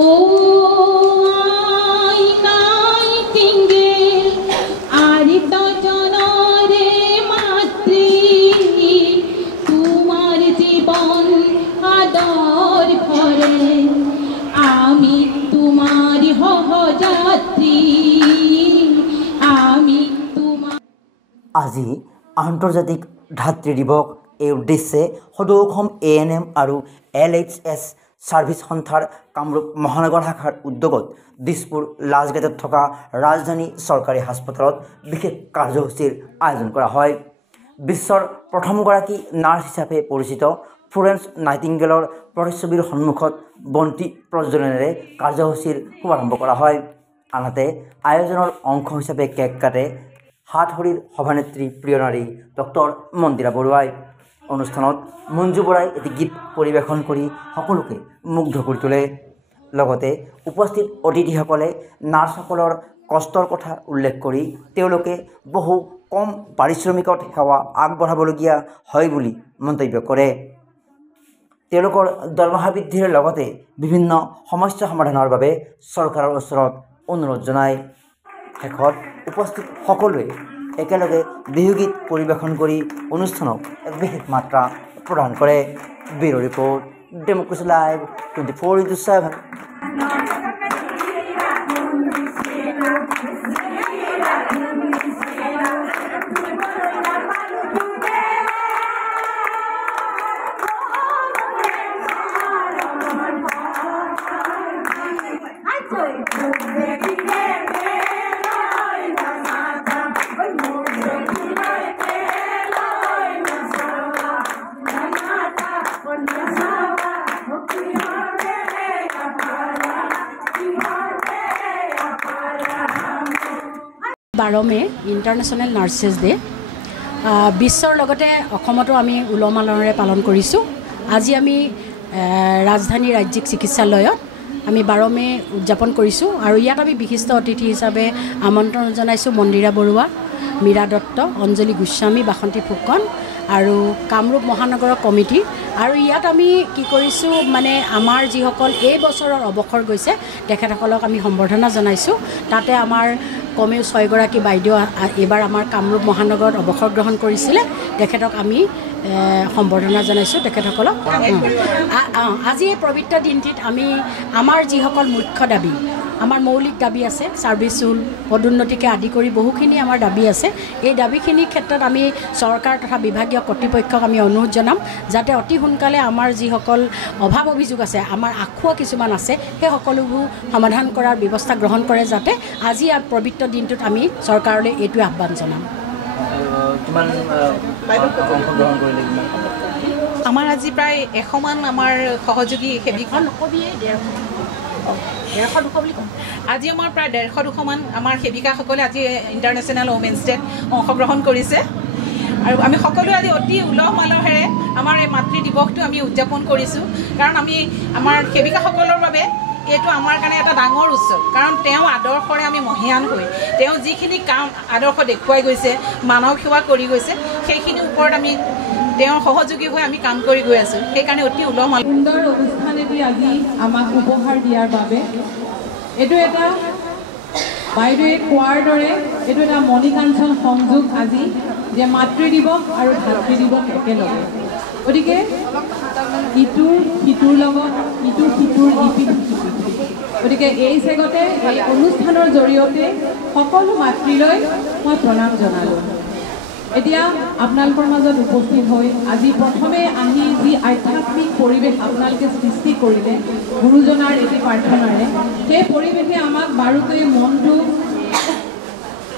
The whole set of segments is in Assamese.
ও আই নাইটিঙ্গেল আৰ তজনৰে মাতৃ তোমাৰ জীবন আদৰ কৰে আমি তোমাৰ সহযাত্ৰী আমি তোমাৰ আজি আন্তৰ্জাতিক ধাত্ৰী দিৱস এই উদ্দেশ্যে সদৌ অসম ANM আৰু LHS সাৰ্ভিস সন্থাৰ কামৰূপ মহানগৰ শাখাৰ উদ্যোগত দিছপুৰ লাজগেটত থকা ৰাজধানী চৰকাৰী হাস্পতালত বিশেষ কাৰ্যসূচীৰ আয়োজন কৰা হয়। বিশ্বৰ প্ৰথমগৰাকী নাৰ্ছ হিচাপে পৰিচিত ফ্লোৰেন্স নাইটিঙ্গেলৰ প্ৰতিচ্ছবিৰ সন্মুখত বন্তি প্ৰজ্বলনেৰে কাৰ্যসূচীৰ শুভাৰম্ভ কৰা হয়। আনহাতে আয়োজনৰ অংশ হিচাপে কেক কাটে হাতহৰিৰ সভানেত্ৰী প্ৰিয় নাৰী ডক্টৰ মন্দিৰা বৰুৱাই। অনুষ্ঠানত মঞ্জু বৰাই এটি গীত পৰিৱেশন কৰি সকলোকে মুগ্ধ কৰি তোলে। লগতে উপস্থিত অতিথিসকলে নাৰ্ছসকলৰ কষ্টৰ কথা উল্লেখ কৰি তেওঁলোকে বহু কম পাৰিশ্ৰমিকত সেৱা আগবঢ়াবলগীয়া হয় বুলি মন্তব্য কৰে। তেওঁলোকৰ দৰমহা বৃদ্ধিৰ লগতে বিভিন্ন সমস্যা সমাধানৰ বাবে চৰকাৰৰ ওচৰত অনুৰোধ জনায়। শেষত উপস্থিত সকলোৱে একেলগে বিহুগীত পৰিৱেশন কৰি অনুষ্ঠানক এক বিশেষ মাত্ৰা প্ৰদান কৰে। Bureau' report democracy live 24/7। মে ইণ্টাৰনেশ্যনেল নাৰ্ছেছ ডে বিশ্বৰ লগতে অসমতো আমি উলহ মালহেৰে পালন কৰিছোঁ। আজি আমি ৰাজধানী ৰাজ্যিক চিকিৎসালয়ত আমি 12 মে উদযাপন কৰিছোঁ আৰু ইয়াত আমি বিশিষ্ট অতিথি হিচাপে আমন্ত্ৰণ জনাইছোঁ মন্দিৰা বৰুৱা, মীৰা দত্ত, অঞ্জলি গোস্বামী, বাসন্তী ফুকন আৰু কামৰূপ মহানগৰ কমিটি। আৰু ইয়াত আমি কি কৰিছোঁ মানে আমাৰ যিসকল এই বছৰৰ অৱসৰ গৈছে তেখেতসকলক আমি সম্বৰ্ধনা জনাইছোঁ। তাতে আমাৰ কমেও 6 গৰাকী বাইদেউ এইবাৰ আমাৰ কামৰূপ মহানগৰত অৱসৰ গ্ৰহণ কৰিছিলে, তেখেতক আমি সম্বৰ্ধনা জনাইছোঁ তেখেতসকলক। আজি এই পবিত্ৰ দিনটিত আমি আমাৰ যিসকল মুখ্য দাবী, আমাৰ মৌলিক দাবী আছে, ছাৰ্ভিচ ৰুল, পদোন্নতিকে আদি কৰি বহুখিনি আমাৰ দাবী আছে। এই দাবীখিনিৰ ক্ষেত্ৰত আমি চৰকাৰ তথা বিভাগীয় কৰ্তৃপক্ষক আমি অনুৰোধ জনাম যাতে অতি সোনকালে আমাৰ যিসকল অভাৱ অভিযোগ আছে, আমাৰ আখুৱা কিছুমান আছে, সেই সকলোবোৰ সমাধান কৰাৰ ব্যৱস্থা গ্ৰহণ কৰে যাতে আজি পবিত্ৰ দিনটোত আমি চৰকাৰলৈ এইটোৱে আহ্বান জনাম। আমাৰ আজি প্ৰায় 100 মান আমাৰ সহযোগী সেৱিকা আজি আমাৰ প্ৰায় 150-200 মান আমাৰ সেৱিকাসকলে আজি ইণ্টাৰনেশ্যনেল ওমেন্স ডেত অংশগ্ৰহণ কৰিছে আৰু আমি সকলোৱে আজি অতি উলহ মালহেৰে আমাৰ এই মাতৃ দিৱসটো আমি উদযাপন কৰিছোঁ। কাৰণ আমি আমাৰ সেৱিকাসকলৰ বাবে এইটো আমাৰ কাৰণে এটা ডাঙৰ উৎসৱ, কাৰণ তেওঁ আদৰ্শৰে আমি মহিয়ান হৈ তেওঁ যিখিনি কাম আদৰ্শ দেখুৱাই গৈছে, মানৱ সেৱা কৰি গৈছে, সেইখিনিৰ ওপৰত আমি তেওঁৰ সহযোগী হৈ আমি কাম কৰি গৈ আছোঁ। সেইকাৰণে অতি উলহ মালহ সুন্দৰ অনুষ্ঠান এটি আজি আমাক উপহাৰ দিয়াৰ বাবে এইটো এটা বাইদেৱে কোৱাৰ দৰে এইটো এটা মণিকাঞ্চন সংযোগ আজি যে মাতৃ দিৱস আৰু ভাতৃ দিৱস একেলগে। গতিকে ইটোৰ সিটোৰ লগত ইটো সিটোৰ ইপিঠ গতিকে এই চেগতে এই অনুষ্ঠানৰ জৰিয়তে সকলো মাতৃলৈ মই প্ৰণাম জনালোঁ। এতিয়া আপোনালোকৰ মাজত উপস্থিত হৈ আজি প্ৰথমে আহি যি আধ্যাত্মিক পৰিৱেশ আপোনালোকে সৃষ্টি কৰিলে গুৰুজনাৰ এটি প্ৰাৰ্থনাৰে, সেই পৰিৱেশে আমাক বাৰুকৈ মনটো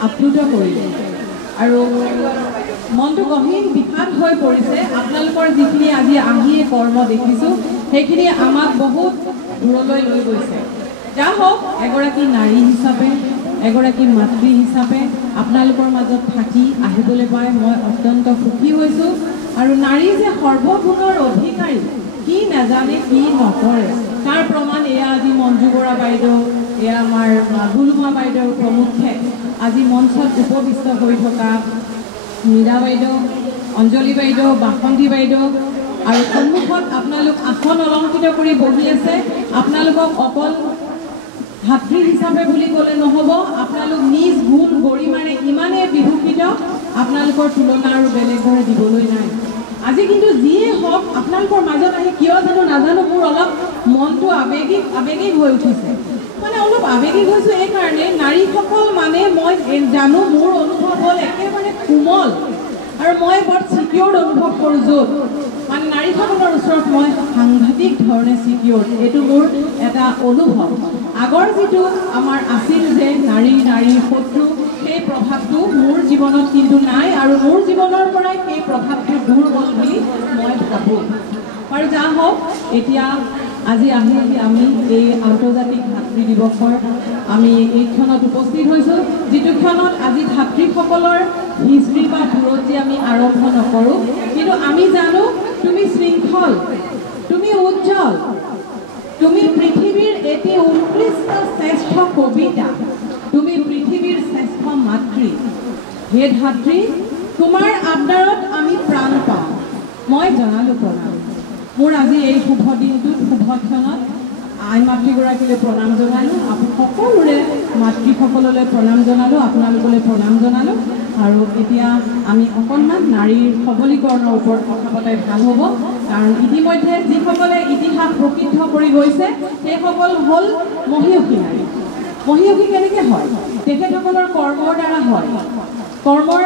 আপ্লুত কৰিলে আৰু মনটো গহীন বিষাদ হৈ পৰিছে। আপোনালোকৰ যিখিনি আজি আহিয়ে কৰ্ম দেখিছোঁ সেইখিনি আমাক বহুত দূৰলৈ লৈ গৈছে। যা হওক, এগৰাকী নাৰী হিচাপে, এগৰাকী মাতৃ হিচাপে আপোনালোকৰ মাজত থাকি আহিবলৈ পাই মই অত্যন্ত সুখী হৈছোঁ। আৰু নাৰী যে সৰ্বগুণৰ অধিকাৰী, কি নাজানে কি নকৰে তাৰ প্ৰমাণ এয়া আজি মঞ্জু বৰা বাইদেউ, এয়া আমাৰ গুলুমা বাইদেউ প্ৰমুখ্যে আজি মঞ্চত উপবিষ্ট হৈ থকা মীৰা বাইদেউ, অঞ্জলি বাইদেউ, বাসন্তী বাইদেউ আৰু সন্মুখত আপোনালোক আসন অলংকৃত কৰি বহি আছে আপোনালোকক অকল ভাতৃ হিচাপে বুলি ক'লে নহ'ব, আপোনালোক নিজ গুণ গৰিমাৰে ইমানেই বিভূষিত, আপোনালোকৰ তুলনা আৰু বেলেগ ধৰণে দিবলৈ নাই। আজি কিন্তু যিয়ে হওক আপোনালোকৰ মাজত আহি কিয় জানো নাজানো মোৰ অলপ মনটো আৱেগিক হৈ উঠিছে। মানে অলপ আৱেগিক হৈছোঁ এইকাৰণে, নাৰীসকল মানে মই জানো মোৰ অনুভৱ হ'ল একেবাৰে কোমল আৰু মই বৰ ছিকিউৰ্ড অনুভৱ কৰোঁ, য'ত মানে নাৰীসকলৰ ওচৰত মই সাংঘাতিক ধৰণে ছিকিউৰ্ড, এইটো মোৰ এটা অনুভৱ। আগৰ যিটো আমাৰ আছিল যে নাৰীৰ শত্ৰু, সেই প্ৰভাৱটো মোৰ জীৱনত কিন্তু নাই আৰু মোৰ জীৱনৰ পৰাই সেই প্ৰভাৱটো দূৰ হ'ল বুলি মই ভাবোঁ। আৰু যা হওক, এতিয়া আজি আমি এই আন্তৰ্জাতিক ভাতৃ দিৱসৰ আমি এই ক্ষণত উপস্থিত হৈছোঁ, যিটো ক্ষণত আজি ভাতৃসকলৰ হিষ্ট্ৰী বা বুৰঞ্জী আমি আৰম্ভ নকৰোঁ, কিন্তু আমি জানো তুমি শৃংখল, তুমি উজ্জ্বল, তুমি পৃথিৱীৰ এটি উৎকৃষ্ট শ্ৰেষ্ঠ কবিতা, তুমি পৃথিৱীৰ শ্ৰেষ্ঠ মাতৃ। হে ধাত্ৰী, তোমাৰ আবদাৰত আমি প্ৰাণ পাওঁ। মই জনালোঁ প্ৰণাম। মোৰ আজি এই শুভ দিনটোত শুভ ক্ষণত আই মাতৃগৰাকীলৈ প্ৰণাম জনালোঁ, সকলোৰে মাতৃসকললৈ প্ৰণাম জনালোঁ, আপোনালোকলৈ প্ৰণাম জনালোঁ। আৰু এতিয়া আমি অকণমান নাৰীৰ সবলীকৰণৰ ওপৰত কথা পতাই ভাল হ'ব, কাৰণ ইতিমধ্যে যিসকলে ইতিহাস প্ৰসিদ্ধ কৰি গৈছে সেইসকল হ'ল মহিয়সী নাৰী। মহিয়সী কেনেকৈ হয়? তেখেতসকলৰ কৰ্মৰ দ্বাৰা হয়। কৰ্মৰ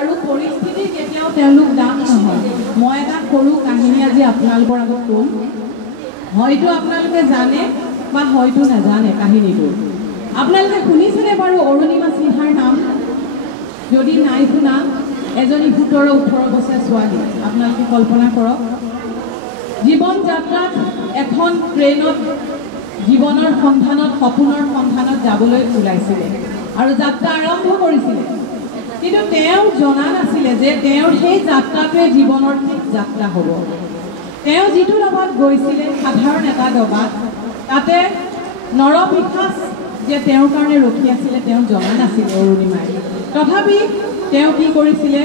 আৰু পৰিস্থিতিৰ কেতিয়াও তেওঁলোক দাম নহয়। মই এটা সৰু কাহিনী আজি আপোনালোকৰ আগত ক'ম, হয়তো আপোনালোকে জানে বা হয়তো নাজানে কাহিনীটো। আপোনালোকে শুনিছেনে বাৰু অৰুণিমা সিনহাৰ নাম? যদি নাই শুনা, এজনী 17-18 বছৰীয়া ছোৱালী, আপোনালোকে কল্পনা কৰক, জীৱন যাত্ৰাত এখন ট্ৰেইনত জীৱনৰ সন্ধানত, সপোনৰ সন্ধানত যাবলৈ ওলাইছিলে আৰু যাত্ৰা আৰম্ভ কৰিছিলে। কিন্তু তেওঁ জনা নাছিলে যে তেওঁৰ সেই যাত্ৰাটোৱে জীৱনৰ ঠিক যাত্ৰা হ'ব। তেওঁ যিটো ডবাত গৈছিলে, সাধাৰণ এটা ডবাত, তাতে নৰপিশাচ যে তেওঁৰ কাৰণে ৰখি আছিলে তেওঁ জনা নাছিলে অৰুণিমাই। তথাপি তেওঁ কি কৰিছিলে,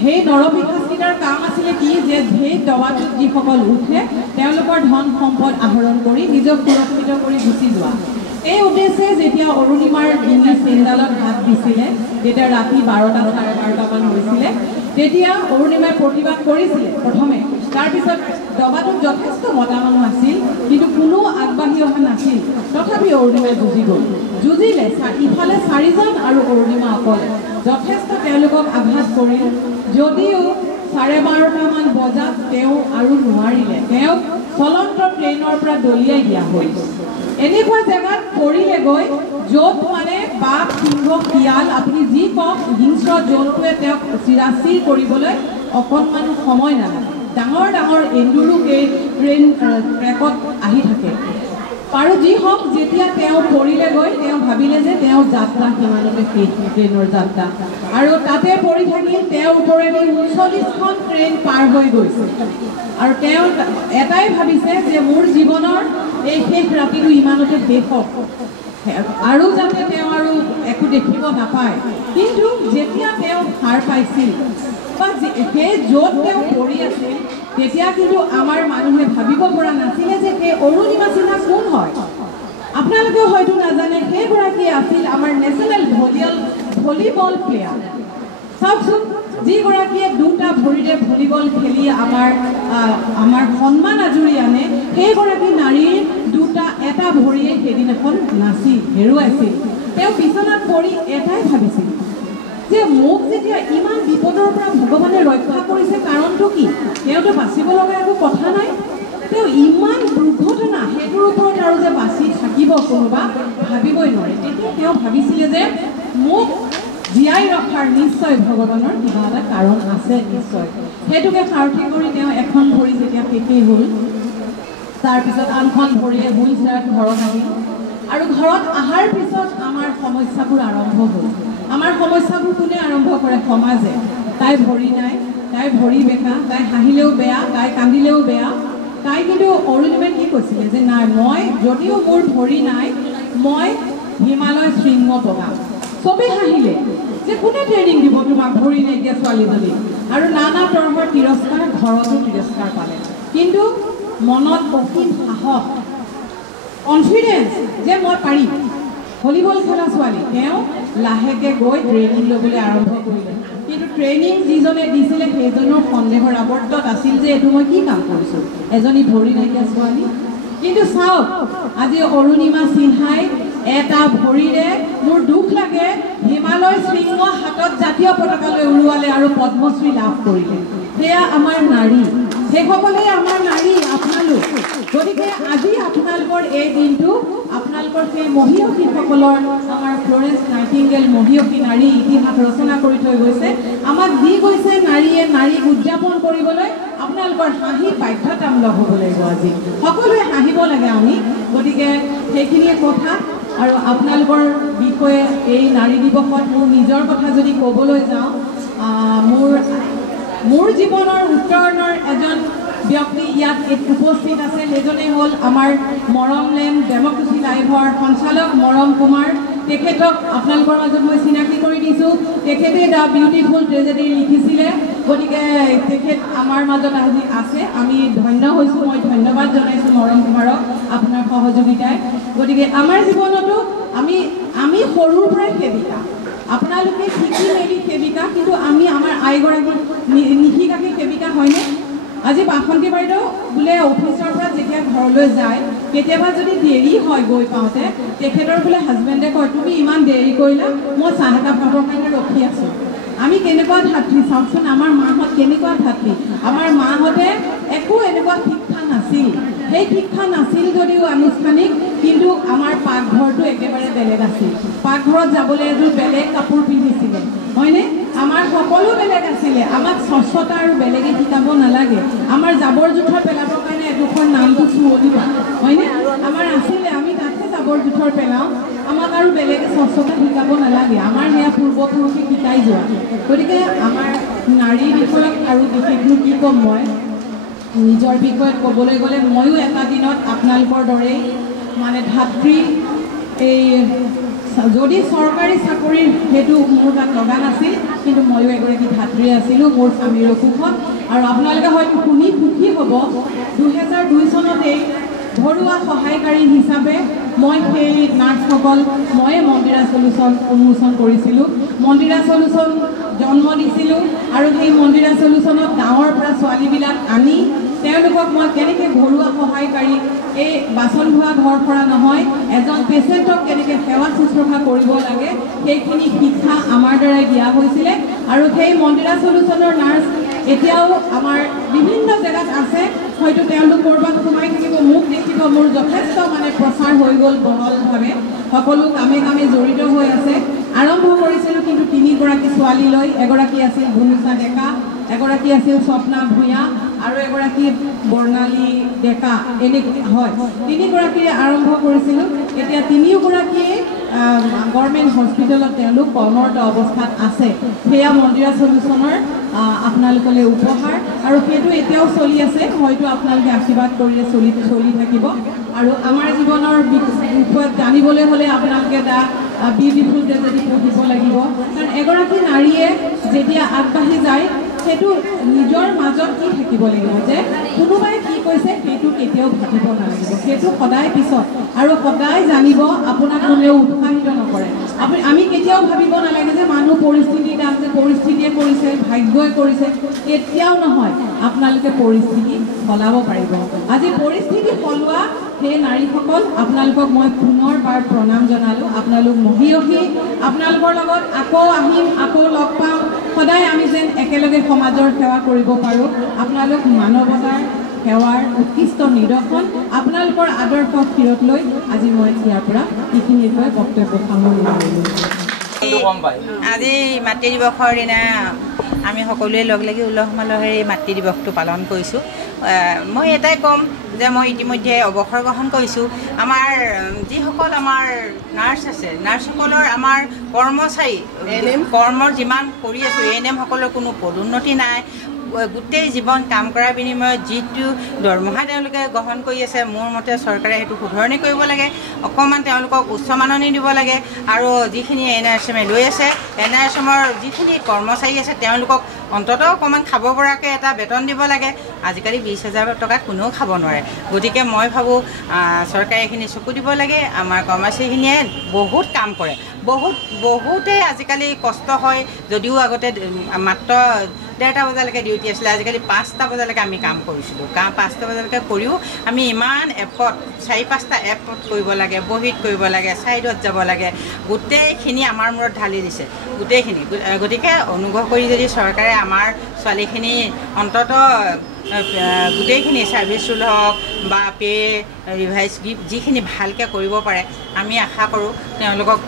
সেই নৰপিশাচকেইটাৰ কাম আছিলে কি, যে সেই ডবাটোত যিসকল উঠে তেওঁলোকৰ ধন সম্পদ আহৰণ কৰি নিজক সুৰক্ষিত কৰি গুচি যোৱা। এই উদ্দেশ্যে যেতিয়া অৰুণিমাৰ ডিঙিৰ চেইনডালত হাত দিছিলে, যেতিয়া ৰাতি 12টা 12:30মান হৈছিলে, তেতিয়া অৰুণিমাই প্ৰতিবাদ কৰিছিলে প্ৰথমে। তাৰপিছত ডবাটোত যথেষ্ট মতা মানুহ আছিল, কিন্তু কোনো আগবাঢ়ি অহা নাছিল। তথাপি অৰুণিমাই যুঁজিলে। ইফালে 4জন আৰু অৰুণিমা অকলে। যথেষ্ট তেওঁলোকক আঘাত কৰিল, যদিও 12:30মান বজাত তেওঁ আৰু নোৱাৰিলে, তেওঁক চলন্ত ট্ৰেইনৰ পৰা দলিয়াই দিয়া হ'ল। এনেকুৱা জেগাত পৰিলেগৈ য'ত মানে বাঘ, সিংহ, শিয়াল, আপুনি যি কওক, হিংস্ৰ জন্তুৱে তেওঁক চিৰাচিৰ কৰিবলৈ অকণমানো সময় নালাগে। ডাঙৰ ডাঙৰ এন্দুৰো এই ট্ৰেইন ট্ৰেকত আহি থাকে। আৰু যি হওক, যেতিয়া তেওঁ পৰিলেগৈ, তেওঁ ভাবিলে যে তেওঁৰ যাত্ৰা সিমানতে শেষ, ট্ৰেইনৰ যাত্ৰা। আৰু তাতে পৰি থাকি তেওঁৰ ওপৰেদি 39খন ট্ৰেইন পাৰ হৈ গৈছে। আৰু তেওঁ এটাই ভাবিছে যে মোৰ জীৱনৰ এই শেষ ৰাতিটো ইমানতে শেষ হওক, আৰু যাতে তেওঁ আৰু একো দেখিব নাপায়। কিন্তু যেতিয়া তেওঁ হাৰ পাইছিল বা সেই য'ত তেওঁ পৰি আছিল, তেতিয়া কিন্তু আমাৰ মানুহে ভাবিব পৰা নাছিলে যে সেই অৰুণিমা সিনহা কোন হয়। আপোনালোকেও হয়তো নাজানে, সেইগৰাকী আছিল আমাৰ নেশ্যনেল ভলীবল প্লেয়াৰ। চাওকচোন, যিগৰাকীয়ে 2টা ভৰিৰে ভলীবল খেলি আমাৰ সন্মান আজুৰি আনে, সেইগৰাকী নাৰীৰ এটা ভৰিয়ে সেইদিনাখন হেৰুৱাইছিল। তেওঁ বিচনাত পৰি এটাই ভাবিছিল যে মোক যেতিয়া ইমান বিপদৰ পৰা ভগৱানে ৰক্ষা কৰিছে, কাৰণটো কি? তেওঁতো বাচিব লগা একো কথা নাই। তেওঁ ইমান দুৰ্ঘটনা, সেইটোৰ ওপৰত আৰু যে বাচি থাকিব কোনোবা, ভাবিবই নোৱাৰে। তেতিয়া তেওঁ ভাবিছিলে যে মোক জীয়াই ৰখাৰ নিশ্চয় ভগৱানৰ কিবা এটা কাৰণ আছে নিশ্চয়। সেইটোকে সাৰথি কৰি তেওঁ এখন ভৰি যেতিয়া শেষেই হ'ল, তাৰপিছত আনখন ভৰিয়ে হুইল চেয়াৰত ঘৰত আহিল। আৰু ঘৰত অহাৰ পিছত আমাৰ সমস্যাবোৰ আৰম্ভ হ'ল। আমাৰ সমস্যাবোৰ কোনে আৰম্ভ কৰে? সমাজে। তাই ভৰি নাই, তাই ভৰি বেকা, তাই হাঁহিলেও বেয়া, তাই কান্দিলেও বেয়া। তাই কিন্তু অৰুণিমাই কি কৈছিলে যে নাই, মই যদিও মোৰ ভৰি নাই, মই হিমালয় শৃংগ বগাম। চবেই হাঁহিলে যে কোনে ট্ৰেইনিং দিব তোমাক ভৰি নাইকিয়া ছোৱালীজনী। আৰু নানা তৰহৰ তিৰস্কাৰ, ঘৰতো তিৰস্কাৰ পালে। কিন্তু মনত অসীম সাহস কনফিডেন্স যে মই পাৰিম ভলীবল খেলা ছোৱালী তেওঁ লাহেকৈ গৈ ট্ৰেইনিং ল'বলৈ আৰম্ভ কৰিলে কিন্তু ট্ৰেইনিং যিজনে দিছিলে সেইজনৰ সন্দেহৰ আৱৰ্তত আছিল যে এইটো মই কি কাম কৰিছোঁ এজনী ভৰি নাইকিয়া ছোৱালী কিন্তু চাওক আজি অৰুণিমা সিনহাই এটা ভৰিৰে মোৰ দুখ লাগে হিমালয় শৃংগ হাতত জাতীয় পতাকালৈ উৰুৱালে আৰু পদ্মশ্ৰী লাভ কৰিলে সেয়া আমাৰ নাৰী সেইসকলে আমাৰ নাৰী আপোনালোক গতিকে আজি আপোনালোকৰ এই দিনটো আপোনালোকৰ সেই মহিয়সীসকলৰ আমাৰ ফ্লৰেন্স নাইটিংগেল মহিয়সী নাৰী ইতিহাস ৰচনা কৰি থৈ গৈছে আমাক দি গৈছে নাৰীয়ে নাৰীক উদযাপন কৰিবলৈ আপোনালোকৰ হাঁহি বাধ্যতামূলক হ'ব লাগিব আজি সকলোৱে হাঁহিব লাগে আমি গতিকে সেইখিনিয়ে কথা আৰু আপোনালোকৰ বিষয়ে এই নাৰী দিৱসত মোৰ নিজৰ কথা যদি ক'বলৈ যাওঁ মোৰ জীৱনৰ উত্তৰণৰ এজন ব্যক্তি ইয়াত উপস্থিত আছে সেইজনেই হ'ল আমাৰ মৰমলেণ্ড ডেমক্ৰেচি লাইভৰ সঞ্চালক মৰম কুমাৰ তেখেতক আপোনালোকৰ মাজত মই চিনাকি কৰি দিছোঁ তেখেতে দ্য বিউটিফুল ট্ৰেজেডি লিখিছিলে গতিকে তেখেত আমাৰ মাজত আজি আছে আমি ধন্য হৈছোঁ মই ধন্যবাদ জনাইছোঁ মৰম কুমাৰক আপোনাৰ সহযোগিতাই গতিকে আমাৰ জীৱনতো আমি সৰুৰ পৰাই সেৱিকা আপোনালোকে শিকি মেলি সেৱিকা কিন্তু আমি আমাৰ আইগৰাকী নিশিকাকে সেৱিকা হয়নে আজি বাসন্তী বাইদেউ বোলে অফিচৰ পৰা যেতিয়া ঘৰলৈ যায় কেতিয়াবা যদি দেৰি হয় গৈ পাওঁতে তেখেতৰ বোলে হাজবেণ্ডে কয় তুমি ইমান দেৰি কৰিলা মই চাহ একাপ খাবৰ কাৰণে ৰখি আছোঁ আমি কেনেকুৱা ধাত্ৰী চাওকচোন আমাৰ মাহঁত কেনেকুৱা ধাত্ৰী আমাৰ মাহঁতে একো এনেকুৱা শিক্ষা নাছিল সেই শিক্ষা নাছিল যদিও আনুষ্ঠানিক কিন্তু আমাৰ পাকঘৰটো একেবাৰে বেলেগ আছিল পাকঘৰত যাবলৈ এযোৰ বেলেগ কাপোৰ পিন্ধিছিলে হয়নে আমাৰ সকলো বেলেগ আছিলে আমাক স্বচ্ছতা আৰু বেলেগে শিকাব নালাগে আমাৰ জাবৰ জোঁথৰ পেলাবৰ কাৰণে এডোখৰ নামটো চুৱলিবা হয়নে আমাৰ আছিলে আমি তাতে জাবৰ জোঁথৰ পেলাওঁ আমাক আৰু বেলেগে স্বচ্ছতা শিকাব নালাগে আমাৰ সেয়া পূৰ্বপুৰুষে শিকাই যোৱা গতিকে আমাৰ নাৰীৰ বিষয়ত আৰু বিশেষনো কি ক'ম মই নিজৰ বিষয়ত ক'বলৈ গ'লে ময়ো এটা দিনত আপোনালোকৰ দৰেই মানে ধাত্ৰী এই যদি চৰকাৰী চাকৰিৰ সেইটো মোৰ তাত লগা নাছিল কিন্তু ময়ো এগৰাকী ধাত্ৰী আছিলোঁ মোৰ স্বামীৰ অসুখত আৰু আপোনালোকে হয়তো শুনি সুখী হ'ব 2002 চনতেই ঘৰুৱা সহায়কাৰী হিচাপে মই সেই নাৰ্ছসকল ময়ে মন্দিৰা চলিউশ্যন উন্মোচন কৰিছিলোঁ মন্দিৰা চলিউশ্যন জন্ম দিছিলোঁ আৰু সেই মন্দিৰা চলিউশ্যনত গাঁৱৰ পৰা ছোৱালীবিলাক আনি তেওঁলোকক মই কেনেকৈ ঘৰুৱা সহায়কাৰী এই বাচন ধোৱা ঘৰ পৰা নহয় এজন পেচেণ্টক কেনেকৈ সেৱা শুশ্ৰূষা কৰিব লাগে সেইখিনি শিক্ষা আমাৰ দ্বাৰাই দিয়া হৈছিলে আৰু সেই মন্দিৰা চলিউশ্যনৰ নাৰ্ছ এতিয়াও আমাৰ বিভিন্ন জেগাত আছে হয়তো তেওঁলোক ক'ৰবাত সোমাই থাকিব মোক দেখিব মোৰ যথেষ্ট মানে প্ৰচাৰ হৈ গ'ল বহলভাৱে সকলো কামে কামে জড়িত হৈ আছে আৰম্ভ কৰিছিলোঁ কিন্তু 3গৰাকী ছোৱালীলৈ এগৰাকী আছিল ভুনুচা ডেকা এগৰাকী আছিল স্বপ্না ভূঞা আৰু এগৰাকী বৰ্ণালী ডেকা এনে হয় 3গৰাকীয়ে আৰম্ভ কৰিছিলোঁ এতিয়া 3গৰাকীয়ে গভৰ্ণমেণ্ট হস্পিটেলত তেওঁলোক কৰ্মৰত অৱস্থাত আছে সেয়া মন্দিৰা চলিউশ্যনৰ আপোনালোকলৈ উপহাৰ আৰু সেইটো এতিয়াও চলি আছে হয়তো আপোনালোকে আশীৰ্বাদ কৰিলে চলি থাকিব আৰু আমাৰ জীৱনৰ বিষয়ত জানিবলৈ হ'লে আপোনালোকে এটা বিউটিফুল ট্ৰেজেডি পঢ়িব লাগিব কাৰণ এগৰাকী নাৰীয়ে যেতিয়া আগবাঢ়ি যায় সেইটো নিজৰ মাজত কি থাকিব লাগিব যে কোনোবাই কি কৈছে সেইটো কেতিয়াও ভাবিব নালাগিব সেইটো সদায় পিছত আৰু সদায় জানিব আপোনাক কোনেও উৎসাহিত নকৰে আমি কেতিয়াও ভাবিব নালাগে যে মানুহ পৰিস্থিতিত আছে পৰিস্থিতিয়ে কৰিছে ভাগ্যই কৰিছে কেতিয়াও নহয় আপোনালোকে পৰিস্থিতি সলাব পাৰিব আজি পৰিস্থিতি সলোৱা সেই নাৰীসকল আপোনালোকক মই পুনৰবাৰ প্ৰণাম জনালোঁ আপোনালোক মহিয়সী আপোনালোকৰ লগত আকৌ আহিম আকৌ লগ পাম সদায় আমি যেন একেলগে সমাজৰ সেৱা কৰিব পাৰোঁ আপোনালোক মানৱতাৰ সেৱাৰ উৎকৃষ্ট নিদৰ্শন আপোনালোকৰ আদৰ্শ শিৰত লৈ আজি মই ইয়াৰ পৰা এইখিনিৰ পৰা বক্তব্য সামৰণি মাৰিলোঁ আজি মাতৃ দিৱসৰ দিনা আমি সকলোৱে লগ লাগি উলহ মালহেৰে মাতৃ দিৱসটো পালন কৰিছোঁ মই এটাই ক'ম যে মই ইতিমধ্যে অৱসৰ গ্ৰহণ কৰিছোঁ আমাৰ যিসকল আমাৰ নাৰ্ছ আছে নাৰ্ছসকলৰ আমাৰ কৰ্মচাৰী কৰ্মৰ যিমান কৰি আছোঁ ANM সকলৰ কোনো পদোন্নতি নাই গোটেই জীৱন কাম কৰাৰ বিনিময়ত যিটো দৰমহা তেওঁলোকে গ্ৰহণ কৰি আছে মোৰ মতে চৰকাৰে সেইটো শুধৰণি কৰিব লাগে অকণমান তেওঁলোকক উচ্চ মাননি দিব লাগে আৰু যিখিনি NRSM লৈ আছে NRSMৰ যিখিনি কৰ্মচাৰী আছে তেওঁলোকক অন্ততঃ অকণমান খাব পৰাকৈ এটা বেতন দিব লাগে আজিকালি 20,000 টকাত কোনেও খাব নোৱাৰে গতিকে মই ভাবোঁ চৰকাৰে এইখিনি চকু দিব লাগে আমাৰ কৰ্মচাৰীখিনিয়ে বহুত কাম কৰে বহুতে আজিকালি কষ্ট হয় যদিও আগতে মাত্ৰ 1:30 বজালৈকে ডিউটি আছিলে আজিকালি 5টা বজালৈকে আমি কাম কৰিছিলোঁ 5টা বজালৈকে কৰিও আমি ইমান এপত 4-5টা এপত কৰিব লাগে বহীত কৰিব লাগে ছাইডত যাব লাগে গোটেইখিনি আমাৰ মূৰত ঢালি দিছে গোটেইখিনি গতিকে অনুগ্ৰহ কৰি যদি চৰকাৰে আমাৰ ছোৱালীখিনি অন্ততঃ গোটেইখিনি ছাৰ্ভিচ ৰুল হওক বা পে ৰিভাইজ যিখিনি ভালকৈ কৰিব পাৰে আমি আশা কৰোঁ তেওঁলোকক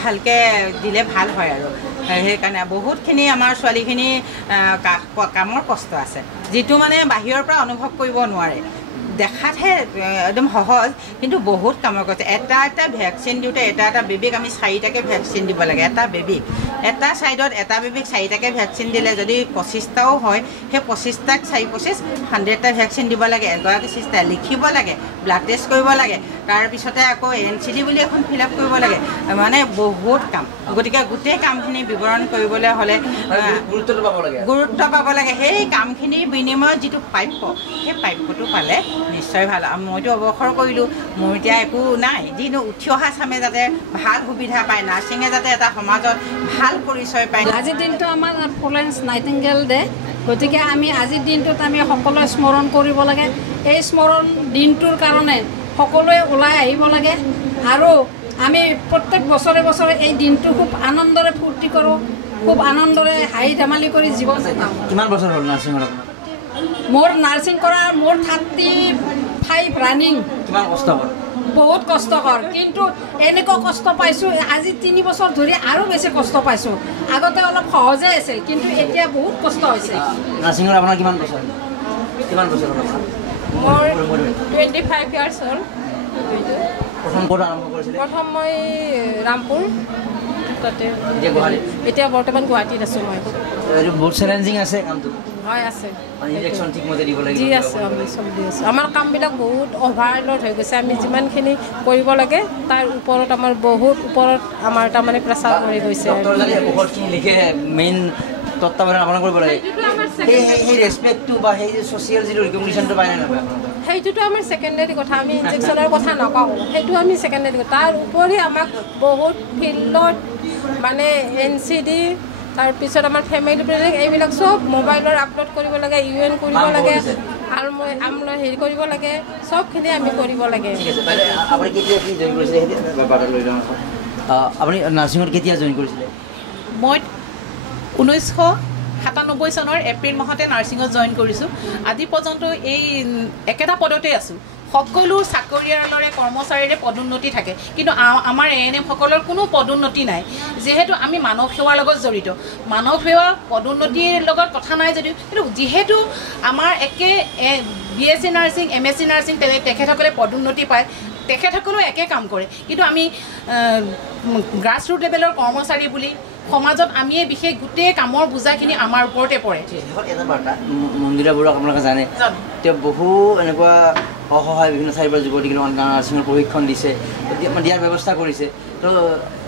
ভালকৈ দিলে ভাল হয় আৰু সেইকাৰণে বহুতখিনি আমাৰ ছোৱালীখিনি কামৰ কষ্ট আছে যিটো মানে বাহিৰৰ পৰা অনুভৱ কৰিব নোৱাৰে দেখাতহে একদম সহজ কিন্তু বহুত কামৰ কষ্ট এটা ভেকচিন দিওঁতে এটা বেবীক আমি 4টাকৈ ভেকচিন দিব লাগে এটা বেবীক এটা ছাইডত এটা বেবীক 4টাকৈ ভেকচিন দিলে যদি 25টাও হয় সেই 25টাক 4-25 100টা ভেকচিন দিব লাগে এগৰাকী চিষ্টাৰ লিখিব লাগে ব্লাড টেষ্ট কৰিব লাগে তাৰপিছতে আকৌ NCD বুলি এখন ফিল আপ কৰিব লাগে মানে বহুত কাম গতিকে গোটেই কামখিনি বিৱৰণ কৰিবলৈ হ'লে গুৰুত্ব পাব লাগে সেই কামখিনিৰ বিনিময়ত যিটো প্ৰাপ্য সেই প্ৰাপ্যটো পালে নিশ্চয় ভাল মইতো অৱসৰ কৰিলোঁ মোৰ এতিয়া একো নাই যিনো উঠি অহা চামে যাতে ভাল সুবিধা পায় নাৰ্ছিঙে যাতে এটা সমাজত ভাল পৰিচয় পায় আজিৰ দিনটো আমাৰ ফ্লৰেন্স নাইটিংগেল ডে গতিকে আমি আজিৰ দিনটোত আমি সকলোৱে স্মৰণ কৰিব লাগে এই স্মৰণ দিনটোৰ কাৰণে সকলোৱে ওলাই আহিব লাগে আৰু আমি প্ৰত্যেক বছৰে এই দিনটো খুব আনন্দৰে ফূৰ্তি কৰোঁ খুব আনন্দৰে হাঁহি ধেমালি কৰি জীৱন কটাওঁ কিমান বছৰ হ'ল নাৰ্ছিঙৰ মোৰ নাৰ্ছিং কৰা মোৰ 35 ৰানিং কিমান কষ্টকৰ বহুত কষ্টকৰ কিন্তু এনেকুৱা কষ্ট পাইছোঁ আজি 3 বছৰ ধৰি আৰু বেছি কষ্ট পাইছোঁ আগতে অলপ সহজে আছিল কিন্তু এতিয়া বহুত কষ্ট হৈছে নাৰ্ছিঙৰ আপোনাৰ কিমান বছৰ মোৰ 25 ইয়াৰ্ছ হ'ল প্ৰথম ক'ত আৰম্ভ কৰিছিলে প্ৰথম মই ৰামপুৰ তাতে এতিয়া বৰ্তমান গুৱাহাটীত আছোঁ মই বহুত চেলেঞ্জিং আছে কামটো হয় আছে ইনজেকশ্যন ঠিকমতে দিব লাগিব যি আছে আমি চব দি আছোঁ আমাৰ কামবিলাক বহুত অভাৰলোড হৈ গৈছে আমি যিমানখিনি কৰিব লাগে তাৰ ওপৰত আমাৰ বহুত ওপৰত আমাৰ তাৰমানে প্ৰেছাৰ পৰি গৈছে বহুতখিনি লিখে মেইন তত্ত্বাৱধান আপোনাৰ কৰিব লাগে সেই ৰেচপেক্টটো বা সেই ছ'চিয়েল যিটো ৰিকগনিশ্যনটো পায় নে নাপায় সেইটোতো আমাৰ ছেকেণ্ডেৰী কথা আমি ইনজেকশ্যনৰ কথা নকওঁ সেইটো আমি ছেকেণ্ডেৰী কথা তাৰ উপৰি আমাক বহুত ফিল্ডত মানে NCD তাৰপিছত আমাৰ ফেমিলি প্লেনিং এইবিলাক চব মোবাইলৰ আপলোড কৰিব লাগে UN কৰিব লাগে আৰু মই আমলৈ হেৰি কৰিব লাগে চবখিনি আমি কৰিব লাগে আপুনি নাৰ্ছিঙত কেতিয়া জইন কৰিছিলে মই 1997 চনৰ এপ্ৰিল মাহতে নাৰ্ছিঙত জইন কৰিছোঁ আজি পৰ্যন্ত এই একেটা পদতে আছোঁ সকলো চাকৰিয়ালৰে কৰ্মচাৰীৰে পদোন্নতি থাকে কিন্তু আমাৰ ANM সকলৰ কোনো পদোন্নতি নাই যেহেতু আমি মানৱ সেৱাৰ লগত জড়িত মানৱ সেৱা পদোন্নতিৰ লগত কথা নাই যদিও কিন্তু যেহেতু আমাৰ একে BSc নাৰ্ছিং MSc নাৰ্ছিং তেখেতসকলে পদোন্নতি পায় তেখেতসকলেও একে কাম কৰে কিন্তু আমি গ্ৰাছৰুট লেভেলৰ কৰ্মচাৰী বুলি সমাজত আমি বিশেষ গোটেই কামৰ বোজাখিনি আমাৰ ওপৰতে পৰে মন্দিৰা বৰুৱাক আপোনালোকে জানে তেওঁ বহু এনেকুৱা অসহায় বিভিন্ন ঠাইৰ পৰা যুৱতীক নাৰ্ছিঙৰ প্ৰশিক্ষণ দিছে দিয়াৰ ব্যৱস্থা কৰিছে তো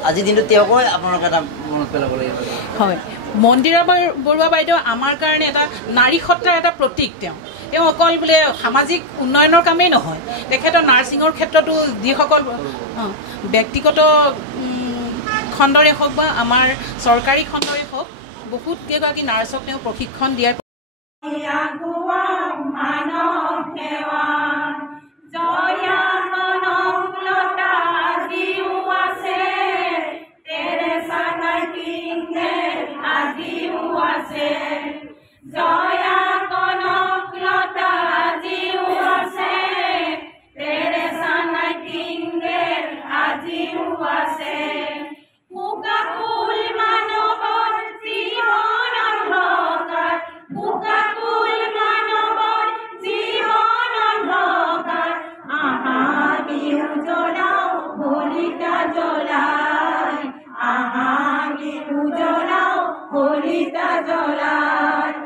আজিৰ দিনটোত তেওঁকো আপোনালোকে এটা মনত পেলাব লাগিব হয় মন্দিৰা বৰুৱা বাইদেউ আমাৰ কাৰণে এটা নাৰী সত্তাৰ এটা প্ৰতীক তেওঁ অকল বোলে সামাজিক উন্নয়নৰ কামেই নহয় তেখেতৰ নাৰ্ছিঙৰ ক্ষেত্ৰতো যিসকল ব্যক্তিগত খণ্ডৰে হওক বা আমাৰ চৰকাৰী খণ্ডৰে হওক বহুত কেইগৰাকী নাৰ্ছক তেওঁ প্ৰশিক্ষণ দিয়াৰ জ্বলাই